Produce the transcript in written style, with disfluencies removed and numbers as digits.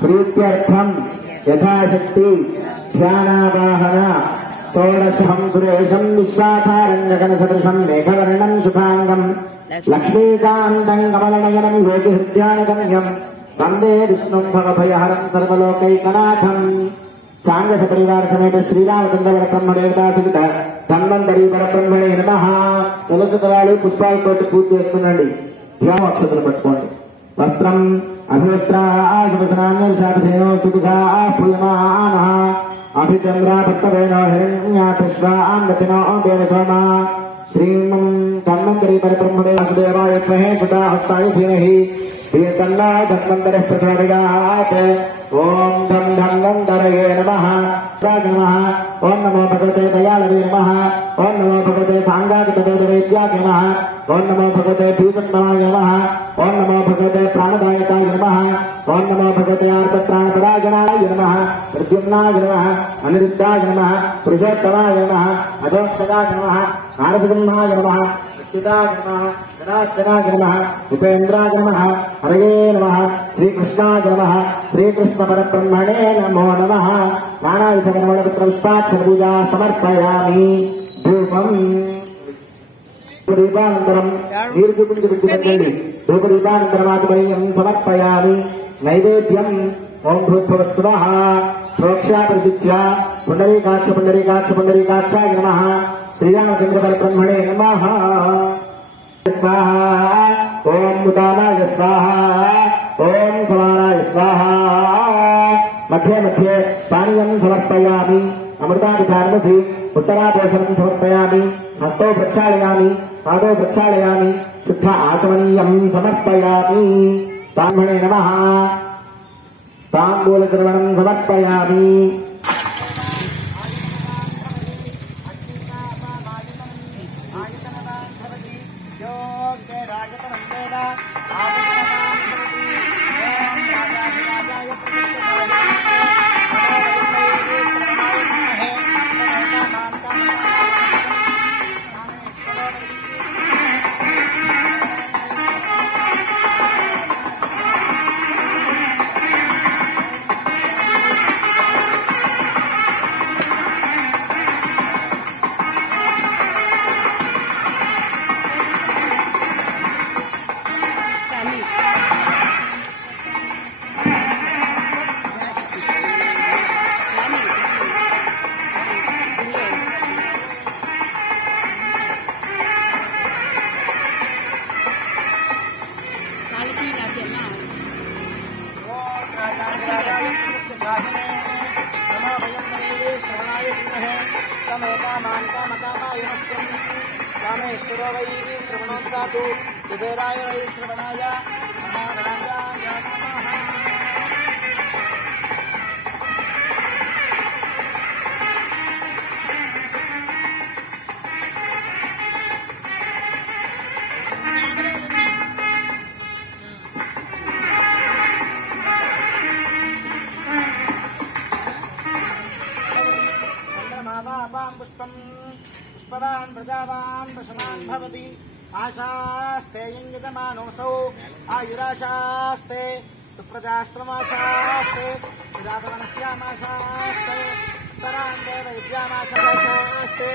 प्रीत्यर्थम यथाशक्ति ध्यानावाहन षोडशं सुरेशं विश्वाधारण्यकनसदृशं मेघवर्णं शुभांगं लक्ष्मीकान्तं कमलनयनं योगिहृद्यानगम्यं वंदे विष्णुं भवभयहरं सर्वलोकैकनाथं। सांग सपरिवार समेत श्रीरामचंद्र ब्रह्मदेवता सहित धन्वंतरी ब्रह्मणे नमः। तुलसी दళాలు పుష్పాలతోటి పూజ చేస్తున్నండి। ధ్యాన అక్షతలు పట్టుకోండి। वस्त्रम अभिवस्त्राशुभस्नान्यशापथेनो स्तुतिघा पूयमानः अभिचन्द्रापत्तवेनो हिरण्याभिश्वाङ्गतिनो देवसोमा श्रीमं धन्वन्तरी परब्रह्मदेवाय त्वहे सदा हस्ताय धीमहि तन्नो धन्वन्तरिः प्रचोदयात्। ओम धं धन्वन्तरये नमः। ओम नमो भगवते दयालवे नमः। ओम नमो भगवते सांगादितवेदवेद्याय नमः। ओम नमो भगवते भीषणमाय नमः। ओम नमो भगवते प्राणदायकाय नमः। ओम नमो भगवते आर्तत्राणपरायणाय नमः। प्रद्युम्नाय नमः। अनिरुद्धाय नमः। पुरुषोत्तमाय नमः। अधोक्षदाय नमः। नारसिंहाय नमः। अच्युताय नमः। गणार्दनाय नमः। उपेन्द्राय नमः। हरये नमः। श्रीकृष्णाय नमः। श्रीकृष्ण परब्रह्मणे नमो नमः। नानाविधकर्मणपुष्पाक्षरपूजा समर्पयामि। धूपम् धूपदीपानन्तरं नीरु चूपिंचि धूपदीपानन्तरमाचमनीयं समर्पयामि। नैवेद्यम् ओं भूर्भुवः स्वः प्रोक्ष्या परिशिच्य पुण्डरीकाक्ष पुण्डरीकाक्ष पुण्डरीकाक्षाय नमः। श्रीरामचंद्र परब्रह्मणे नमः। स्वाहा ओं उदानाय स्वाहा ओं समानाय स्वाहा। मध्ये मध्ये पानीयं समर्पयामि। अमृताभिधानमसि उत्तरापोषणं समर्पयामि। हस्तौ प्रक्षालयामि। पादौ प्रक्षालयामि। शुद्ध आचमनीयं समर्पयामि। ब्राह्मणे नमः। ताम्बूलद्रवणं समर्पयामि। रामेश्वरो वै श्रवणोस्तातु कुबेराय वै श्रवणाय महाराजाय नमः। चन्द्रमावापां पुष्पम् पुष्पवान् प्रजावान् वशमान् भवति। आशास्ते यजमानोऽसौ आयुराशास्ते सुप्रजास्त्रमाशास्ते सुजातवनस्यामाशास्ते उत्तरान्ते वैद्यामाशास्ते।